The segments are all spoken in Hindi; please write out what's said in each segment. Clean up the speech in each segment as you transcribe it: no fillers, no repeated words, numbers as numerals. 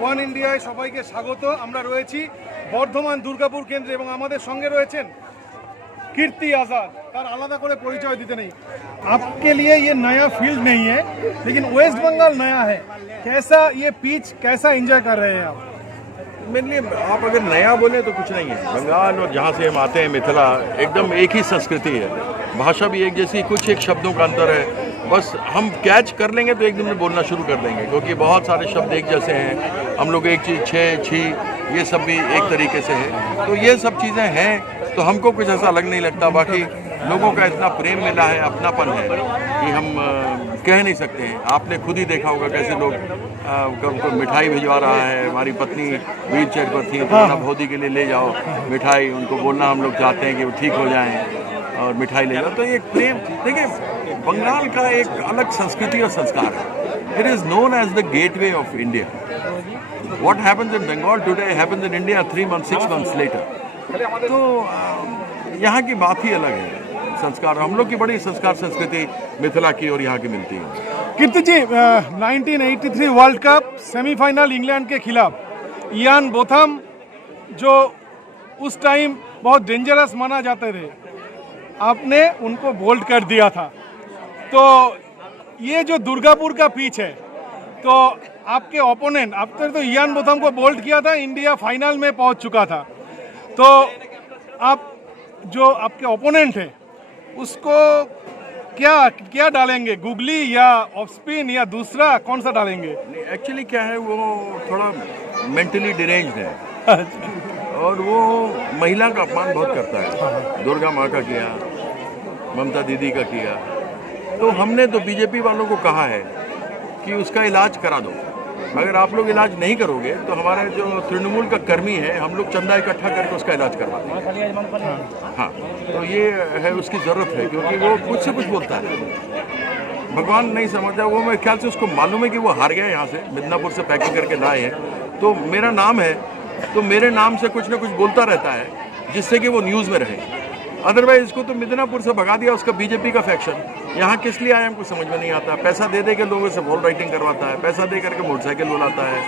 ওয়ান ইন্ডিয়ায় সবাইকে স্বাগত। আমরা রয়েছি বর্ধমান দুর্গাপুর কেন্দ্রে এবং আমাদের সঙ্গে রয়েছেন कीर्ति आजाद। তার আলাদা করে পরিচয় দিতে নেই। आपके लिए ये नया फील्ड नहीं है, लेकिन वेस्ट बंगाल नया है। कैसा ये पिच, कैसा एंजॉय कर रहे हैं आप? मेरे लिए आप अगर नया बोले तो कुछ नहीं है। बंगाल और जहाँ से हम आते हैं मिथिला, एकदम एक ही संस्कृति है, भाषा भी एक जैसी, कुछ एक शब्दों का अंतर है। बस हम कैच कर लेंगे तो एक दिन में बोलना शुरू कर देंगे, क्योंकि बहुत सारे शब्द एक जैसे हैं। हम लोग एक चीज़ छः छी ये सब भी एक तरीके से है, तो ये सब चीज़ें हैं तो हमको कुछ ऐसा अलग नहीं लगता। बाकी लोगों का इतना प्रेम मिला है, अपनापन है कि हम कह नहीं सकते हैं। आपने खुद ही देखा होगा कैसे लोग को मिठाई भिजवा रहा है। हमारी पत्नी व्हील चेयर पर थी, तो भौदी के लिए ले जाओ मिठाई, उनको बोलना हम लोग चाहते हैं कि वो ठीक हो जाएं और मिठाई ले जाओ। तो एक प्रेम, देखिए बंगाल का एक अलग संस्कृति और संस्कार है। It is known as the gateway of India. What happens in Bengal today happens in India 3 months, 6 months later. तो यहाँ की बात ही अलग है। संस्कार, हम लोग की बड़ी संस्कार संस्कृति मिथिला की और यहाँ की मिलती है। कीर्ति जी, 1983 वर्ल्ड कप सेमीफाइनल इंग्लैंड के खिलाफ इयान बोथम, जो उस टाइम बहुत डेंजरस माना जाते थे, आपने उनको बोल्ड कर दिया था। तो ये जो दुर्गापुर का पिच है, तो आपके ओपोनेंट, आपने तो इयान बोथम को बोल्ड किया था, इंडिया फाइनल में पहुंच चुका था। तो आप जो आपके ओपोनेंट है उसको क्या क्या डालेंगे, गुगली या ऑफ स्पिन या दूसरा कौन सा डालेंगे? एक्चुअली क्या है, वो थोड़ा मेंटली डिरेंज्ड है और वो महिला का अपमान बहुत करता है। दुर्गा माँ का किया, ममता दीदी का किया। तो हमने तो बीजेपी वालों को कहा है कि उसका इलाज करा दो। अगर आप लोग इलाज नहीं करोगे तो हमारे जो तृणमूल का कर्मी है, हम लोग चंदा इकट्ठा करके उसका इलाज करवाते हैं। हाँ, तो ये है, उसकी ज़रूरत है, क्योंकि वो कुछ से कुछ बोलता है, भगवान नहीं समझता वो। मेरे ख्याल से उसको मालूम है कि वो हार गया, यहाँ से मिदनापुर से पैकिंग करके लाए हैं, तो मेरा नाम है, तो मेरे नाम से कुछ ना कुछ बोलता रहता है जिससे कि वो न्यूज़ में रहे। अदरवाइज इसको तो मिदनापुर से भगा दिया, उसका बीजेपी का फैक्शन यहाँ किस लिए आया हमको समझ में नहीं आता। पैसा दे के लोगों से वॉल राइटिंग करवाता है, पैसा दे करके मोटरसाइकिल बुलाता है।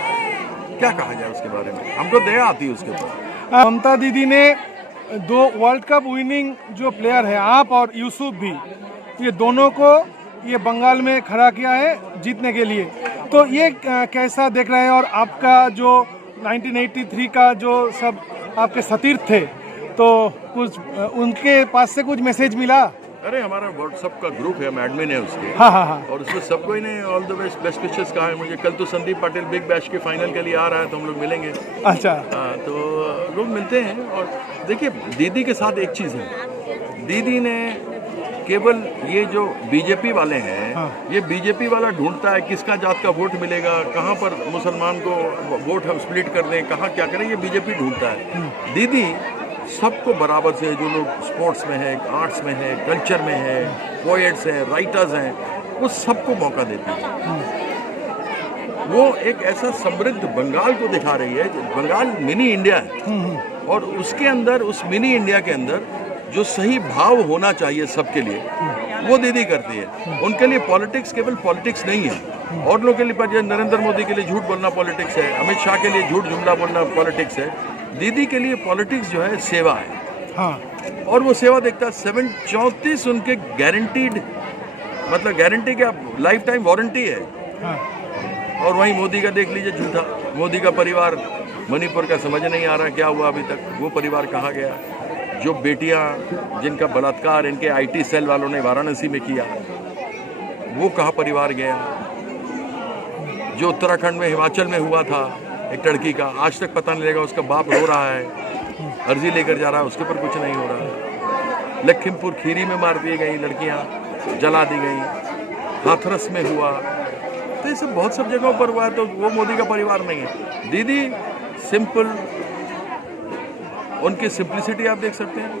क्या कहा जाए उसके बारे में, हमको दया आती है उसके ऊपर। ममता दीदी ने 2 वर्ल्ड कप विनिंग जो प्लेयर है, आप और यूसुफ भी, ये दोनों को ये बंगाल में खड़ा किया है जीतने के लिए। तो ये कैसा देख रहे हैं? और आपका जो 1983 का जो सब आपके सतीर्थ थे, तो कुछ उनके पास से कुछ मैसेज मिला? अरे हमारा व्हाट्सएप का ग्रुप है, हम एडमिन है उसके। हाँ हाँ हाँ। और उसमें सबको इन्हें ऑल द बेस्ट विशेस कहा है मुझे। कल तो संदीप पाटिल बिग बैश के फाइनल के लिए आ रहा है, तो हम लोग मिलेंगे। अच्छा। हाँ, तो लोग मिलते हैं। और देखिए दीदी के साथ एक चीज़ है, दीदी ने केवल ये जो बीजेपी वाले हैं, ये बीजेपी वाला ढूंढता है किसका जात का वोट मिलेगा, कहाँ पर मुसलमान को वोट हम स्प्लिट कर दें, कहाँ क्या करें, ये बीजेपी ढूंढता है। दीदी सबको बराबर से, जो लोग स्पोर्ट्स में है, आर्ट्स में है, कल्चर में है, पोएट्स हैं, राइटर्स हैं, वो सबको मौका देती है। वो एक ऐसा समृद्ध बंगाल को दिखा रही है। बंगाल मिनी इंडिया है, और उसके अंदर, उस मिनी इंडिया के अंदर जो सही भाव होना चाहिए सबके लिए, वो दीदी करती है। उनके लिए पॉलिटिक्स केवल पॉलिटिक्स नहीं है। और लोगों के लिए, नरेंद्र मोदी के लिए झूठ बोलना पॉलिटिक्स है, अमित शाह के लिए झूठ जुमला बोलना पॉलिटिक्स है। दीदी के लिए पॉलिटिक्स जो है सेवा है। हाँ। और वो सेवा देखता है। 34 उनके गारंटीड, मतलब गारंटी क्या, लाइफ टाइम वारंटी है। हाँ। और वहीं मोदी का देख लीजिए झूठा। मोदी का परिवार मणिपुर का समझ नहीं आ रहा क्या हुआ अभी तक, वो परिवार कहाँ गया। जो बेटियां जिनका बलात्कार इनके आईटी सेल वालों ने वाराणसी में किया, वो कहाँ परिवार गया। जो उत्तराखंड में, हिमाचल में हुआ था एक लड़की का, आज तक पता नहीं लगा, उसका बाप रो रहा है, अर्जी लेकर जा रहा है, उसके ऊपर कुछ नहीं हो रहा। लखीमपुर खीरी में मार दी गई लड़कियां, जला दी गई, हाथरस में हुआ। तो ये सब बहुत सब जगहों पर हुआ है। तो वो मोदी का परिवार नहीं है। दीदी सिंपल, उनकी सिंप्लिसिटी आप देख सकते हैं।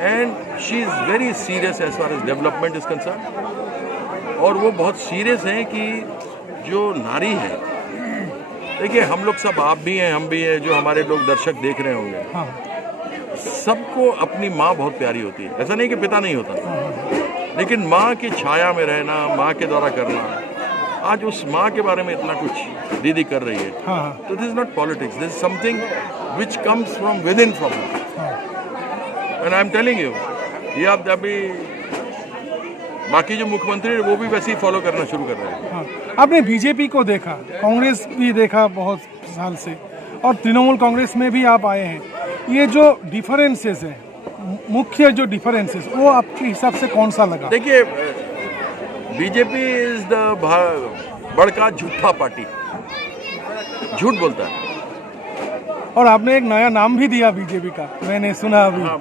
And she is very serious as far as development is concern. और वो बहुत सीरियस हैं कि जो नारी है, देखिए हम लोग सब, आप भी हैं, हम भी हैं, जो हमारे लोग दर्शक देख रहे होंगे, सबको अपनी माँ बहुत प्यारी होती है। ऐसा नहीं कि पिता नहीं होता, लेकिन माँ की छाया में रहना, माँ के द्वारा करना, आज उस माँ के बारे में इतना कुछ दीदी कर रही है, हाँ तो this is not politics, this is something which comes from with in from and I am telling you, ये आप अभी बाकी जो मुख्यमंत्री है वो भी वैसे ही फॉलो करना शुरू कर रहे हैं। हाँ। आपने बीजेपी को देखा, कांग्रेस भी देखा बहुत साल से, और तृणमूल कांग्रेस में भी आप आए हैं। ये जो डिफरेंसेस हैं, मुख्य जो डिफरेंसेस, वो आपके हिसाब से कौन सा लगा? देखिए, बीजेपी इज द बड़का झूठा पार्टी, झूठ बोलता है। और आपने एक नया नाम भी दिया बीजेपी का, मैंने सुना अभी। हाँ,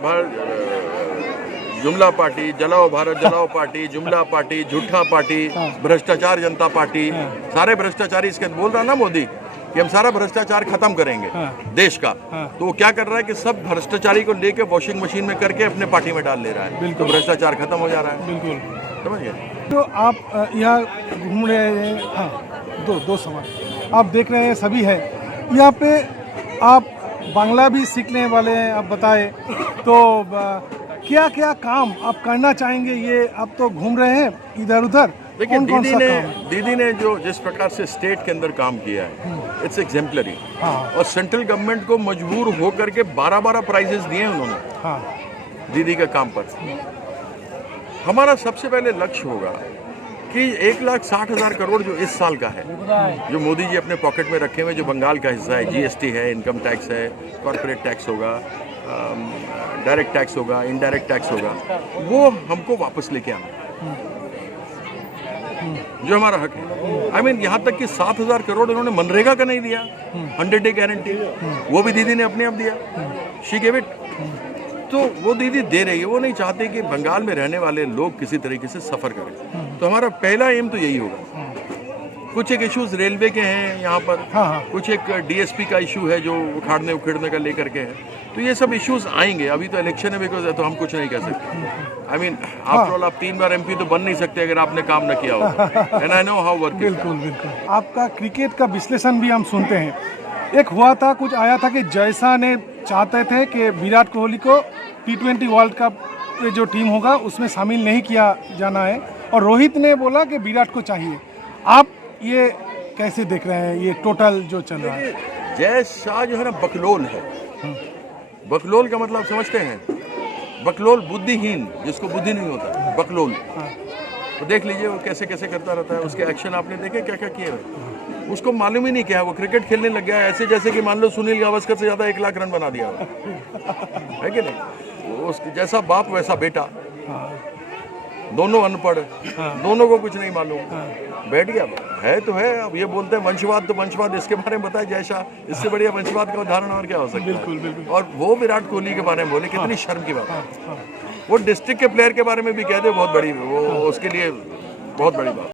जुमला पार्टी, जलाओ भारत जलाओ पार्टी, जुमला पार्टी, झूठा पार्टी, भ्रष्टाचार जनता पार्टी, सारे भ्रष्टाचारी इसके बोल रहा ना मोदी कि हम सारा भ्रष्टाचार खत्म करेंगे देश का। तो वो क्या कर रहा है कि सब भ्रष्टाचारी को लेके वॉशिंग मशीन में करके अपने पार्टी में डाल ले रहा है, तो भ्रष्टाचार खत्म हो जा रहा है। बिल्कुल, समझ गए? तो आप यहाँ घूम रहे हैं, हाँ, दो सवाल आप देख रहे हैं, सभी है यहाँ पे। आप बांग्ला भी सीखने वाले हैं, आप बताए तो क्या क्या काम आप करना चाहेंगे? ये आप तो घूम रहे हैं इधर उधर, देखिए, कौन सा काम? दीदी ने जो जिस प्रकार से स्टेट के अंदर काम किया है, इट्स एग्जेम्पलरी। हाँ। और सेंट्रल गवर्नमेंट को मजबूर होकर के 12-12 प्राइजेस दिए उन्होंने, हाँ, दीदी के काम पर। हमारा सबसे पहले लक्ष्य होगा कि 1,60,000 करोड़ जो इस साल का है, जो मोदी जी अपने पॉकेट में रखे हुए, जो बंगाल का हिस्सा है, जीएसटी है, इनकम टैक्स है, कॉर्पोरेट टैक्स होगा, डायरेक्ट टैक्स होगा, इनडायरेक्ट टैक्स होगा, वो हमको वापस लेके आना, जो हमारा हक है। आई मीन, यहाँ तक कि 7,000 करोड़ उन्होंने मनरेगा का नहीं दिया, 100 डे गारंटी, वो भी दीदी ने अपने आप दिया, शी गेव इट। तो वो दीदी दे रही है, वो नहीं चाहते कि बंगाल में रहने वाले लोग किसी तरीके से सफ़र करें। तो हमारा पहला एम तो यही होगा। कुछ एक इश्यूज रेलवे के हैं यहाँ पर, कुछ एक डीएसपी का इशू है जो उखाड़ने उखेड़ने का लेकर के है, तो ये सब इश्यूज आएंगे। अभी तो इलेक्शन है, बिकॉज तो हम कुछ नहीं कर सकते। आई मीन, आफ्टर ऑल आप 3 बार एमपी तो बन नहीं सकते अगर आपने काम न किया हो। And I know how work. बिल्कुल बिल्कुल। आपका क्रिकेट का विश्लेषण भी हम सुनते हैं। एक हुआ था, कुछ आया था कि जैसा ने चाहते थे कि विराट कोहली को T20 वर्ल्ड कप में जो टीम होगा उसमें शामिल नहीं किया जाना है, और रोहित ने बोला कि विराट को चाहिए। आप ये कैसे देख रहे हैं, ये टोटल जो चल रहा है? जय शाह जो है ना, बकलोल है। बकलोल का मतलब समझते हैं? बकलोल बुद्धिहीन, जिसको बुद्धि नहीं होता, बकलोल। तो देख लीजिए वो कैसे कैसे करता रहता है। उसके एक्शन आपने देखे क्या क्या किए हुए, उसको मालूम ही नहीं क्या, वो क्रिकेट खेलने लग गया है ऐसे जैसे कि मान लो सुनील गावस्कर से ज़्यादा 1 लाख रन बना दिया है कि नहीं? उसके जैसा बाप वैसा बेटा, दोनों अनपढ़, दोनों को कुछ नहीं मालूम, बैठ गया है तो है। अब ये बोलते हैं वंशवाद, तो वंशवाद इसके बारे में बताया जैसा, इससे बढ़िया वंशवाद का उदाहरण और क्या हो सकता है? बिल्कुल बिल्कुल। और वो विराट कोहली के बारे में बोले, कितनी शर्म की बात है। वो डिस्ट्रिक्ट के प्लेयर के बारे में भी कह दे, बहुत बड़ी, वो उसके लिए बहुत बड़ी बात।